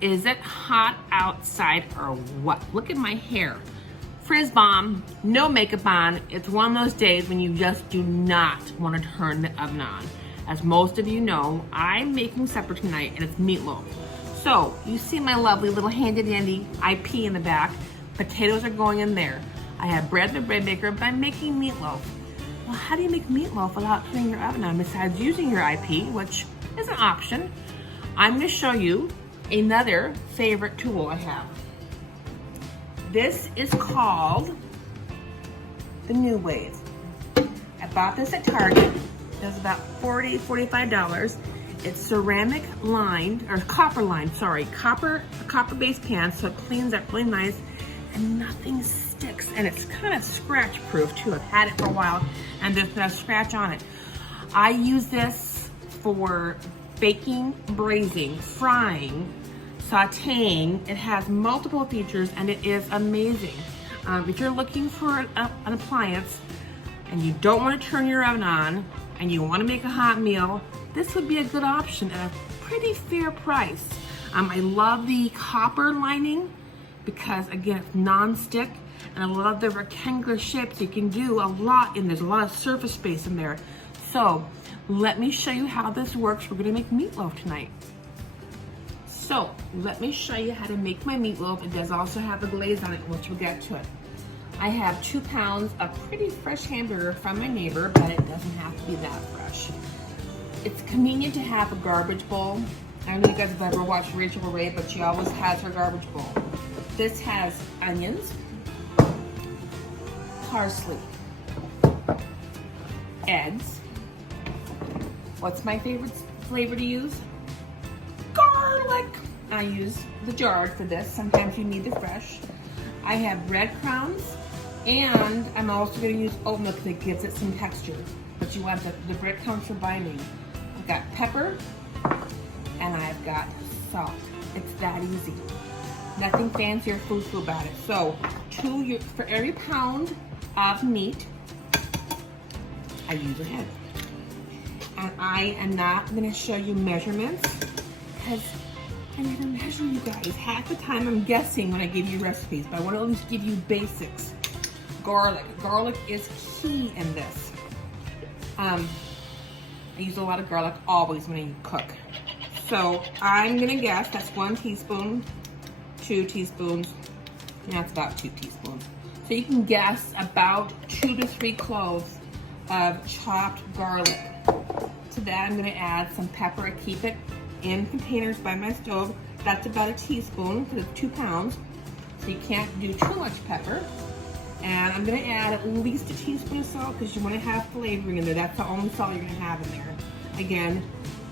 Is it hot outside or what? Look at my hair. Frizz bomb, no makeup on. It's one of those days when you just do not want to turn the oven on. As most of you know, I'm making supper tonight and it's meatloaf. So you see my lovely little handy dandy IP in the back. Potatoes are going in there. I have bread in the bread maker, but I'm making meatloaf. Well, how do you make meatloaf without turning your oven on besides using your IP, which is an option? I'm going to show you another favorite tool I have. This is called the Nuwave. I bought this at Target. It was about $45. It's ceramic lined, or copper lined, sorry. Copper-based pan, so it cleans up really nice and nothing sticks. And it's kind of scratch proof too. I've had it for a while and there's no scratch on it. I use this for baking, braising, frying, sauteing. It has multiple features and it is amazing. If you're looking for an appliance and you don't want to turn your oven on and you want to make a hot meal, this would be a good option at a pretty fair price. I love the copper lining because again it's non-stick, and I love the rectangular shapes. You can do a lot in there's a lot of surface space in there. So let me show you how this works. We're gonna make meatloaf tonight. So let me show you how to make my meatloaf. It does also have a glaze on it, which we'll get to it. I have 2 pounds of pretty fresh hamburger from my neighbor, but it doesn't have to be that fresh. It's convenient to have a garbage bowl. I don't know if you guys have ever watched Rachel Ray, but she always has her garbage bowl. This has onions, parsley, eggs. What's my favorite flavor to use? Garlic. I use the jarred for this. Sometimes you need the fresh. I have breadcrumbs, and I'm also going to use oat milk because it gives it some texture. But you want the breadcrumbs for binding. I've got pepper, and I've got salt. It's that easy. Nothing fancy or foo-foo about it. So, for every pound of meat, I use a head. And I am not going to show you measurements because I never measure, you guys. Half the time I'm guessing when I give you recipes, but I want to at least give you basics. Garlic. Garlic is key in this. I use a lot of garlic always when I cook. So I'm going to guess that's 1 teaspoon, 2 teaspoons, and that's about 2 teaspoons. So you can guess about 2 to 3 cloves of chopped garlic. To that I'm going to add some pepper. I keep it in containers by my stove. That's about 1 teaspoon because it's 2 pounds. So you can't do too much pepper. And I'm going to add at least 1 teaspoon of salt because you want to have flavoring in there. That's the only salt you're going to have in there. Again,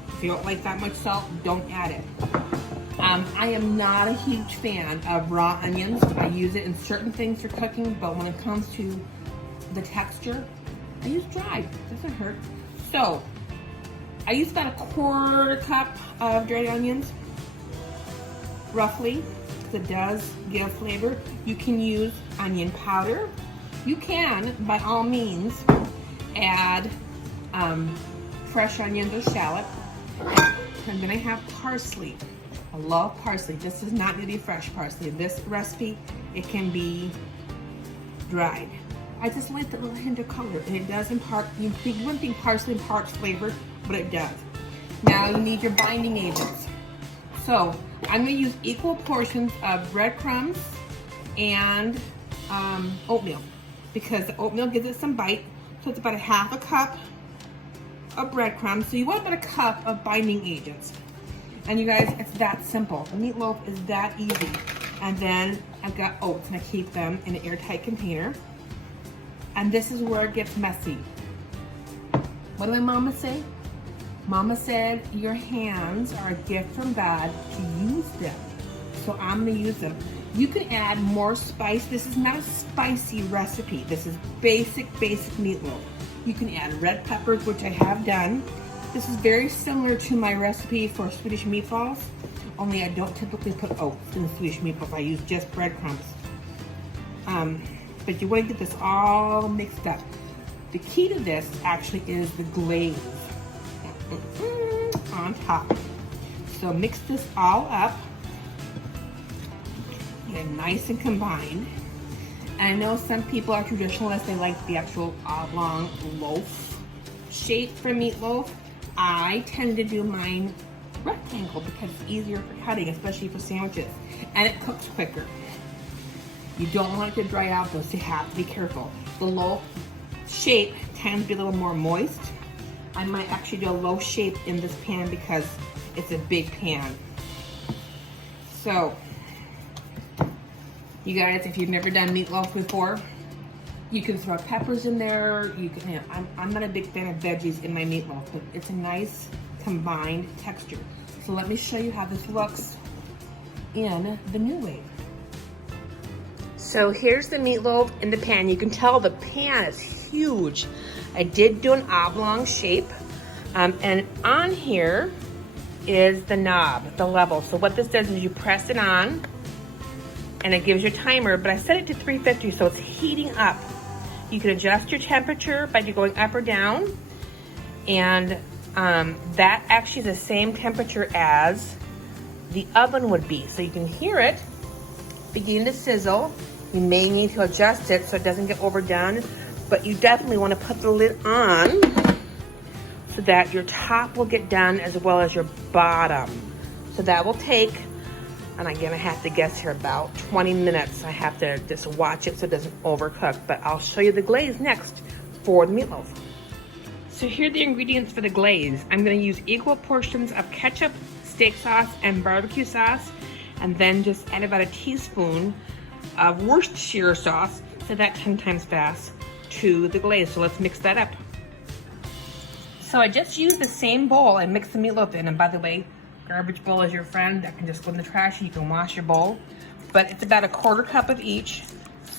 if you don't like that much salt, don't add it. I am not a huge fan of raw onions. I use it in certain things for cooking, but when it comes to the texture, I use dried. Doesn't hurt. So I use about 1/4 cup of dried onions, roughly, because it does give flavor. You can use onion powder. You can, by all means, add fresh onions or shallot. I'm gonna have parsley. I love parsley. This is not gonna be fresh parsley. In this recipe, it can be dried. I just like the little hint of color, and it does impart, you wouldn't think parsley imparts flavor, but it does. Now you need your binding agents. So I'm gonna use equal portions of breadcrumbs and oatmeal, because the oatmeal gives it some bite. So it's about 1/2 cup of breadcrumbs. So you want about 1 cup of binding agents. And you guys, it's that simple. The meatloaf is that easy. And then I've got oats, and I keep them in an airtight container. And this is where it gets messy. What did my mama say? Mama said, your hands are a gift from God to use them. So I'm gonna use them. You can add more spice. This is not a spicy recipe. This is basic meatloaf. You can add red peppers, which I have done. This is very similar to my recipe for Swedish meatballs, only I don't typically put oats in the Swedish meatballs. I use just breadcrumbs. But you want to get this all mixed up. The key to this actually is the glaze on top. So mix this all up, get it nice and combined. And I know some people are traditionalists, they like the actual oblong loaf shape for meatloaf. I tend to do mine rectangle because it's easier for cutting, especially for sandwiches, and it cooks quicker. You don't want it to dry out though, so you have to be careful. The loaf shape tends to be a little more moist. I might actually do a loaf shape in this pan because it's a big pan. So, you guys, if you've never done meatloaf before, you can throw peppers in there. You can. You know, I'm not a big fan of veggies in my meatloaf, but it's a nice combined texture. So let me show you how this looks in the Nuwave. So here's the meatloaf in the pan. You can tell the pan is huge. I did do an oblong shape, and on here is the knob, the level. So what this does is you press it on, and it gives you a timer, but I set it to 350, so it's heating up. You can adjust your temperature by going up or down, and that actually is the same temperature as the oven would be. So you can hear it begin to sizzle. You may need to adjust it so it doesn't get overdone, but you definitely want to put the lid on so that your top will get done as well as your bottom. So that will take, and again, I have to guess here, about 20 minutes. I have to just watch it so it doesn't overcook, but I'll show you the glaze next for the meatloaf. So here are the ingredients for the glaze. I'm gonna use equal portions of ketchup, steak sauce, and barbecue sauce, and then just add about a teaspoon of Worcestershire sauce, so that 10 times fast, to the glaze. So let's mix that up. So I just used the same bowl and mixed the meatloaf in, and by the way, garbage bowl is your friend. That can just go in the trash. You can wash your bowl, but it's about a 1/4 cup of each.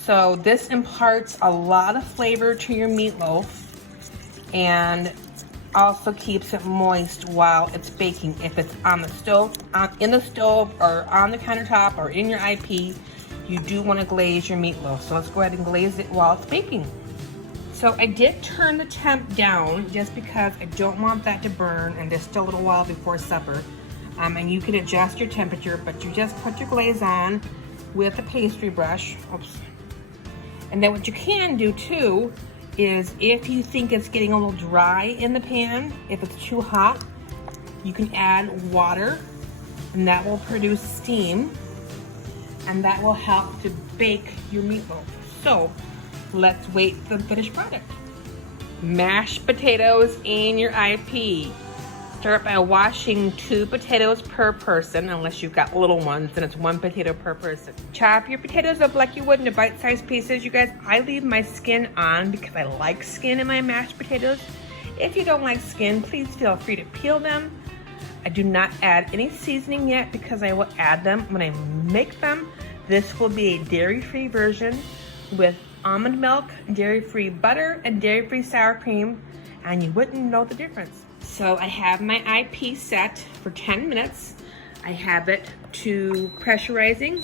So this imparts a lot of flavor to your meatloaf and also keeps it moist while it's baking. If it's on the stove, in the stove, or on the countertop, or in your IP, you do want to glaze your meatloaf. So let's go ahead and glaze it while it's baking. So I did turn the temp down just because I don't want that to burn, and there's still a little while before supper. And you can adjust your temperature, but you just put your glaze on with a pastry brush. Oops. And then what you can do too is, if you think it's getting a little dry in the pan, if it's too hot, you can add water, and that will produce steam, and that will help to bake your meatloaf. So let's wait for the finished product. Mashed potatoes in your IP. Start by washing 2 potatoes per person, unless you've got little ones, then it's 1 potato per person. Chop your potatoes up like you would into bite-sized pieces. You guys, I leave my skin on because I like skin in my mashed potatoes. If you don't like skin, please feel free to peel them. I do not add any seasoning yet because I will add them when I make them. This will be a dairy-free version with almond milk, dairy-free butter, and dairy-free sour cream, and you wouldn't know the difference. So I have my IP set for 10 minutes. I have it to pressurizing.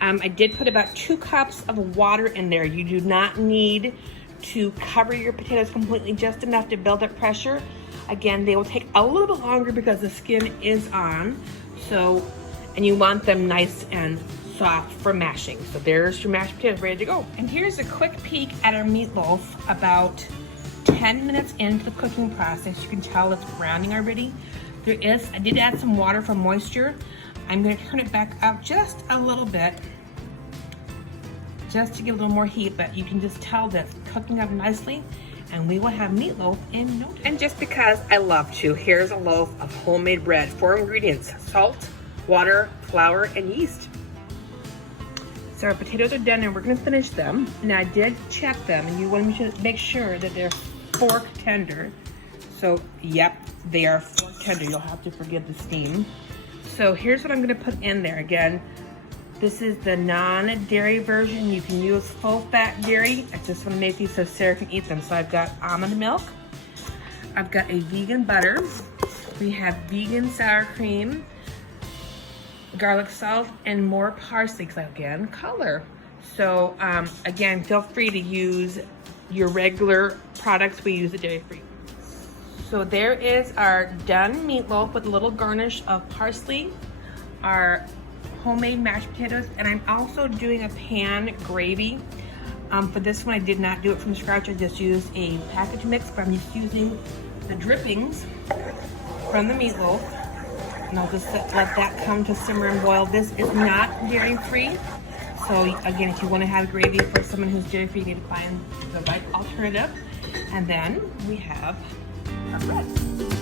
I did put about 2 cups of water in there. You do not need to cover your potatoes completely, just enough to build up pressure. Again, they will take a little bit longer because the skin is on. So, and you want them nice and soft for mashing. So there's your mashed potatoes ready to go. And here's a quick peek at our meatloaf about 10 minutes into the cooking process. You can tell it's browning already. I did add some water for moisture. I'm gonna turn it back up just a little bit, just to give a little more heat, but you can just tell that it's cooking up nicely, and we will have meatloaf in no time. And just because I love to, here's a loaf of homemade bread. 4 ingredients: salt, water, flour, and yeast. So our potatoes are done, and we're gonna finish them. Now I did check them, and you want to make sure that they're fork tender. So yep, they are fork tender. You'll have to forgive the steam. So here's what I'm gonna put in there. Again, this is the non-dairy version. You can use full-fat dairy. I just wanna make these so Sarah can eat them. So I've got almond milk. I've got a vegan butter. We have vegan sour cream, garlic salt, and more parsley, because again, color. So again, feel free to use your regular products. We use the dairy-free. So there is our done meatloaf with a little garnish of parsley, our homemade mashed potatoes, and I'm also doing a pan gravy. For this one, I did not do it from scratch. I just used a package mix, but I'm just using the drippings from the meatloaf. And I'll just let that come to simmer and boil. This is not dairy-free. So again, if you want to have gravy for someone who's dairy-free, you need to find the right alternative. And then we have our bread.